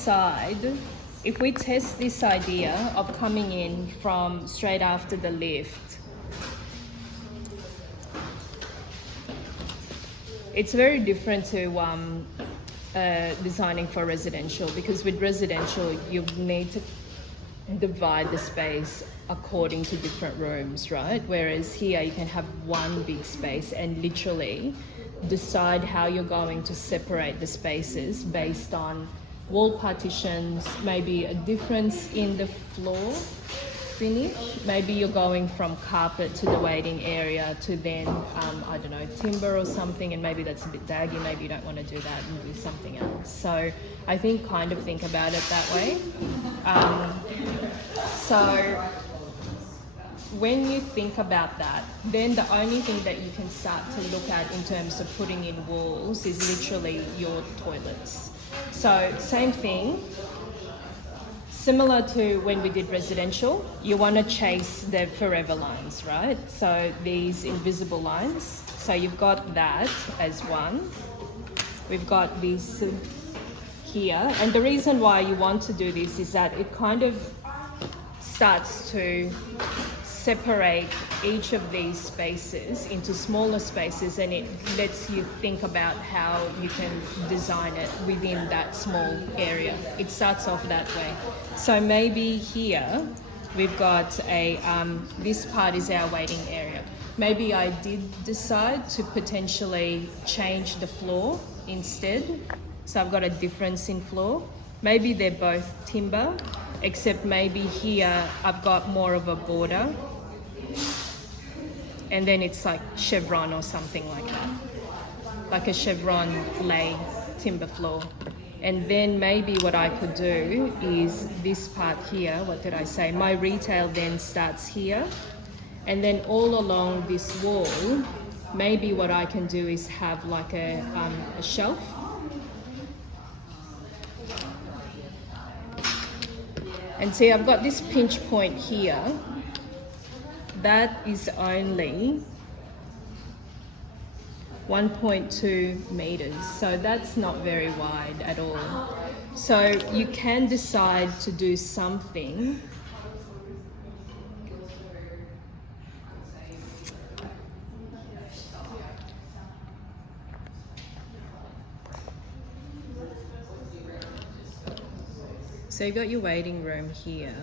Side, if we test this idea of coming in from straight after the lift, it's very different to designing for residential, because with residential you need to divide the space according to different rooms, right? Whereas here you can have one big space and literally decide how you're going to separate the spaces based on wall partitions, maybe a difference in the floor finish. Maybe you're going from carpet to the waiting area to then, I don't know, timber or something, and maybe that's a bit daggy, maybe you don't want to do that and do something else. So I think kind of think about it that way. So when you think about that, then the only thing that you can start to look at in terms of putting in walls is literally your toilets. So same thing, similar to when we did residential, you want to chase the forever lines, right? So these invisible lines. So you've got that as one. We've got this here. And the reason why you want to do this is that it kind of starts to separate each of these spaces into smaller spaces, and it lets you think about how you can design it within that small area. It starts off that way. So maybe here we've got a, this part is our waiting area. Maybe I did decide to potentially change the floor instead. So I've got a difference in floor. Maybe they're both timber, except maybe here I've got more of a border, and then it's like chevron or something like that, like a chevron lay timber floor. And then maybe what I could do is this part here, what did I say? My retail then starts here, and then all along this wall, maybe what I can do is have like a shelf. And see, I've got this pinch point here. That is only 1.2 meters. So that's not very wide at all. So you can decide to do something So you've got your waiting room here.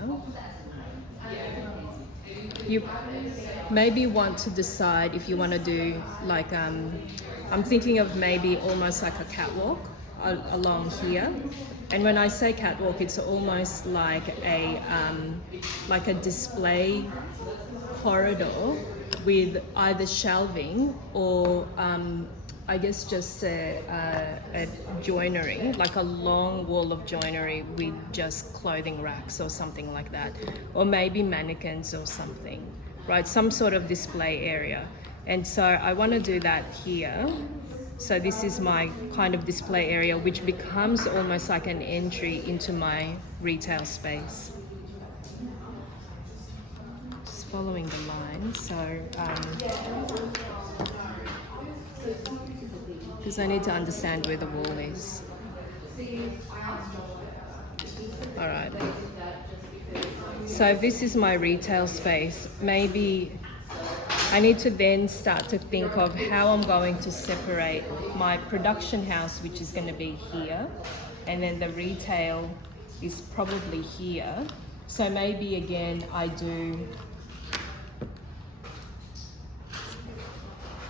You maybe want to decide if you want to do like, I'm thinking of maybe almost like a catwalk along here. And when I say catwalk, it's almost like a display corridor with either shelving or I guess just a joinery, like a long wall of joinery with just clothing racks or something like that, or maybe mannequins or something, right? Some sort of display area. And so I want to do that here. So this is my kind of display area, which becomes almost like an entry into my retail space. Just following the line. So, because I need to understand where the wall is. All right. So if this is my retail space, maybe I need to then start to think of how I'm going to separate my production house, which is going to be here, and then the retail is probably here. So maybe again I do.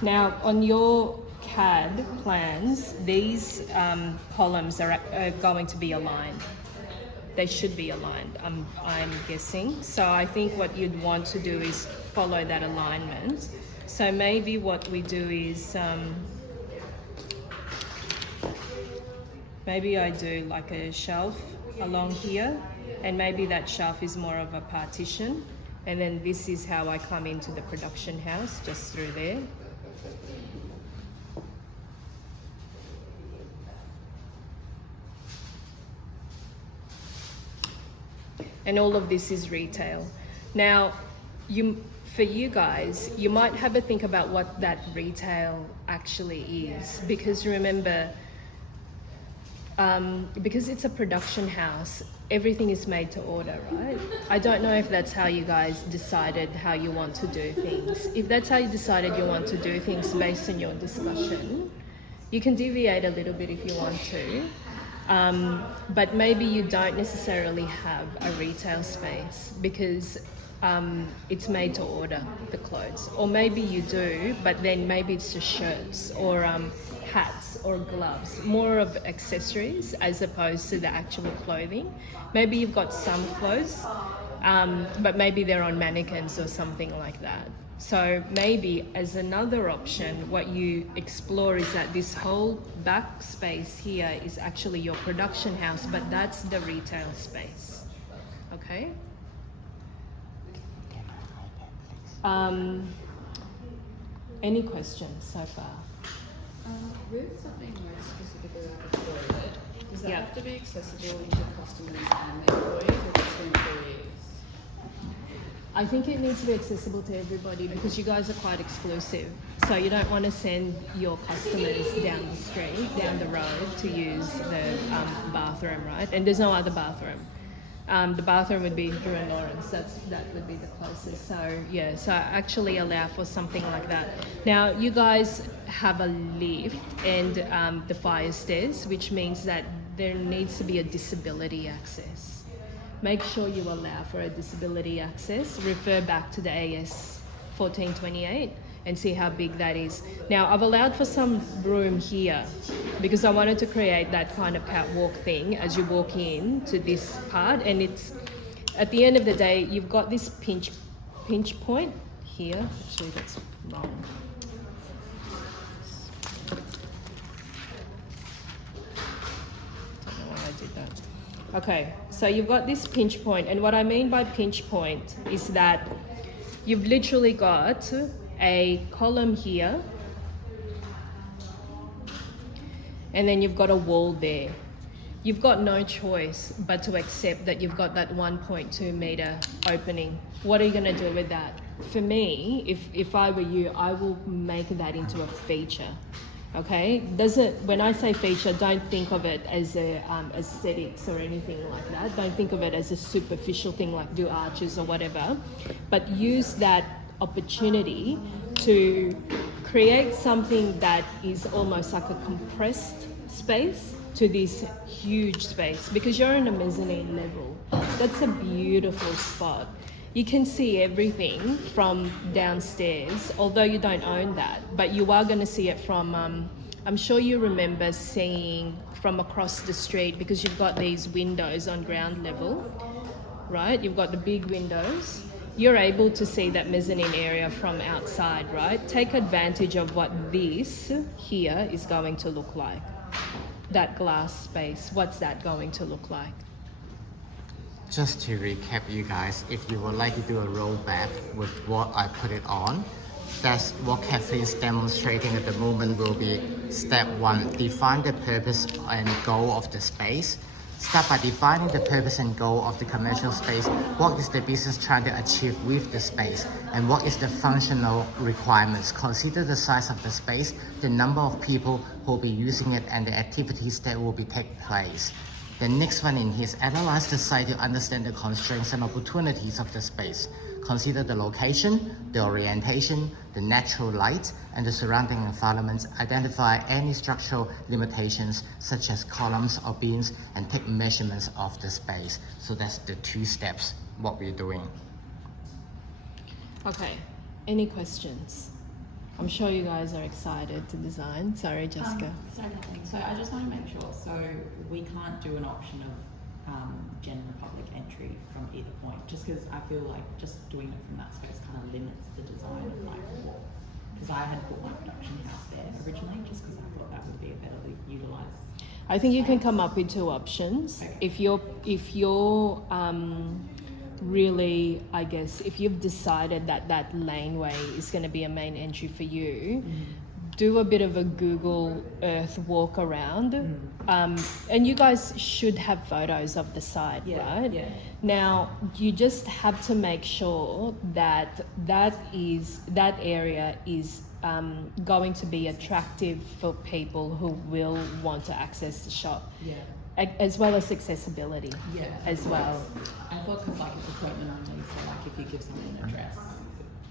Now on your CAD plans, these columns are going to be aligned. They should be aligned, I'm guessing. So I think what you'd want to do is follow that alignment. So maybe what we do is, maybe I do like a shelf along here, and maybe that shelf is more of a partition. And then this is how I come into the production house, just through there. And all of this is retail. Now, for you guys, you might have a think about what that retail actually is, because remember, because it's a production house, everything is made to order, right? I don't know if that's how you guys decided how you want to do things. If that's how you decided you want to do things based on your discussion, you can deviate a little bit if you want to. But maybe you don't necessarily have a retail space because it's made to order, the clothes. Or maybe you do, but then maybe it's just shirts or hats or gloves, more of accessories as opposed to the actual clothing. Maybe you've got some clothes, but maybe they're on mannequins or something like that. So maybe as another option, what you explore is that this whole back space here is actually your production house, but that's the retail space. Okay? Any questions so far? With something like specifically like a toilet, does that have to be accessible to customers and employees or just the employees? I think it needs to be accessible to everybody because you guys are quite exclusive. So you don't want to send your customers down the street, down the road to use the bathroom, right? And there's no other bathroom. The bathroom would be Drew and Lawrence. That would be the closest. So yeah, so actually allow for something like that. Now you guys have a lift and the fire stairs, which means that there needs to be a disability access. Make sure you allow for a disability access. Refer back to the AS 1428 and see how big that is. Now I've allowed for some room here because I wanted to create that kind of catwalk thing as you walk in to this part, and it's at the end of the day you've got this pinch point here. Actually that's wrong. Don't know why I did that. Okay, so you've got this pinch point, and what I mean by pinch point is that you've literally got a column here and then you've got a wall there. You've got no choice but to accept that you've got that 1.2 meter opening. What are you going to do with that? For me, if I were you, I will make that into a feature. Okay, when I say feature, don't think of it as a aesthetics or anything like that. Don't think of it as a superficial thing like do arches or whatever, but use that opportunity to create something that is almost like a compressed space to this huge space, because you're in a mezzanine level. That's a beautiful spot. You can see everything from downstairs, although you don't own that, but you are going to see it from, I'm sure you remember seeing from across the street, because you've got these windows on ground level, right? You've got the big windows. You're able to see that mezzanine area from outside, right? Take advantage of what this here is going to look like. That glass space, what's that going to look like? Just to recap you guys, if you would like to do a rollback with what I put it on, that's what Kathleen's demonstrating at the moment will be step 1, define the purpose and goal of the space. Start by defining the purpose and goal of the commercial space. What is the business trying to achieve with the space? And what is the functional requirements? Consider the size of the space, the number of people who will be using it, and the activities that will be take place. The next one in here is analyze the site to understand the constraints and opportunities of the space. Consider the location, the orientation, the natural light, and the surrounding environment. Identify any structural limitations such as columns or beams and take measurements of the space. So that's the 2 steps, what we're doing. Okay, any questions? I'm sure you guys are excited to design. Sorry, Jessica. Sorry, nothing. So I just want to make sure, so we can't do an option of General Public entry from either point, just because I feel like just doing it from that space kind of limits the design of like what, because I had put my production house there originally just because I thought that would be a better utilised. I think you can come up with 2 options. Okay. If you're really, I guess, if you've decided that laneway is going to be a main entry for you, do a bit of a Google Earth walk around. And you guys should have photos of the site, right? Yeah. Now, you just have to make sure that that area is going to be attractive for people who will want to access the shop, Yeah. as well as accessibility Yeah. as well. I thought because like it's appointment only, so like if you give someone an address,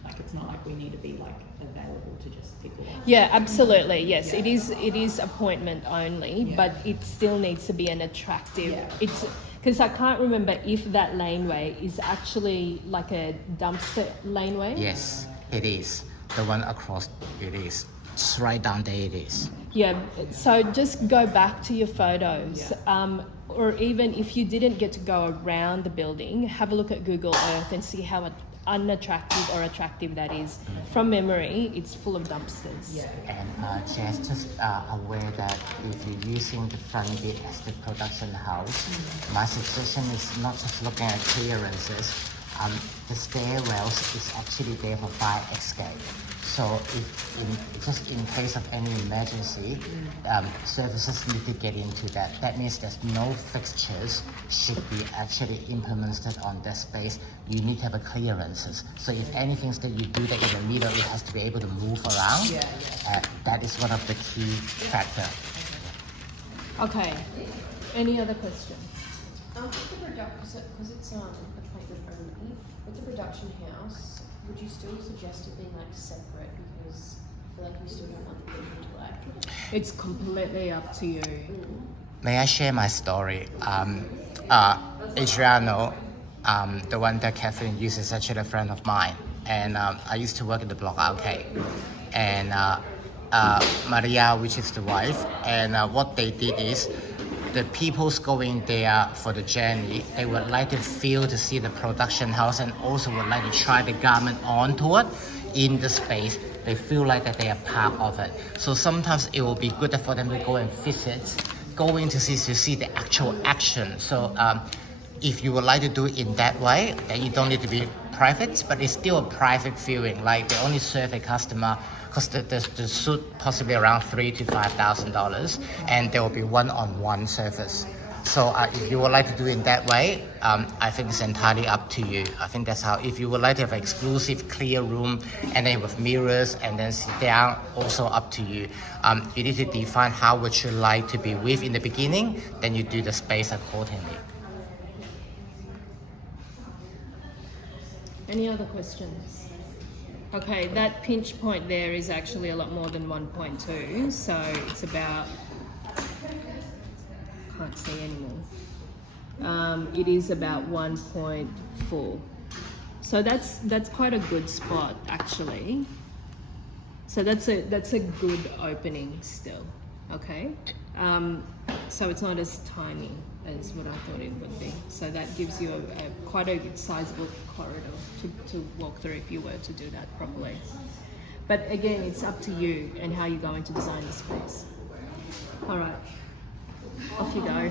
like it's not like we need to be like available to just pick up. Yeah, absolutely. Yes, Yeah. it is appointment only, Yeah. but it still needs to be an attractive. Yeah. It's because I can't remember if that laneway is actually like a dumpster laneway. Yes, it is. The one across, it is. It's right down there, it is. Yeah. So just go back to your photos, or even if you didn't get to go around the building, have a look at Google Earth and see how unattractive or attractive that is. From memory, it's full of dumpsters. Yeah. And Jess, just aware that if you're using the front bit as the production house, my suggestion is not just looking at clearances. The stairwells is actually there for fire escape. So just in case of any emergency, services need to get into that. That means there's no fixtures should be actually implemented on that space. You need to have a clearances. So if anything that you do that in the middle, it has to be able to move around. That is one of the key factor. Okay. Any other questions? With the production, because it's appointment only, with the production house, would you still suggest it being like separate, because I feel like you still don't want people to like. It's completely up to you. May I share my story? Adriano, the one that Catherine used, is actually a friend of mine. And I used to work in the Block Arcade. And Maria, which is the wife, and what they did is, the people's going there for the journey, they would like to feel to see the production house and also would like to try the garment onto it in the space. They feel like that they are part of it. So sometimes it will be good for them to go and visit, going to see the actual action. So if you would like to do it in that way, then you don't need to be private, but it's still a private viewing. Like they only serve a customer because the suit possibly around $3,000 to $5,000, and there will be one-on-one service. So if you would like to do it in that way, I think it's entirely up to you. I think that's how. If you would like to have an exclusive clear room and then with mirrors and then sit down, also up to you. You need to define how would you like to be with in the beginning, then you do the space accordingly. Any other questions? Okay, that pinch point there is actually a lot more than 1.2, so it's about, can't see anymore. It is about 1.4. So that's quite a good spot actually. So that's a good opening still, okay? So it's not as tiny as what I thought it would be. So that gives you a quite a sizable corridor to walk through if you were to do that properly. But again, it's up to you and how you're going to design the space. All right, off you go.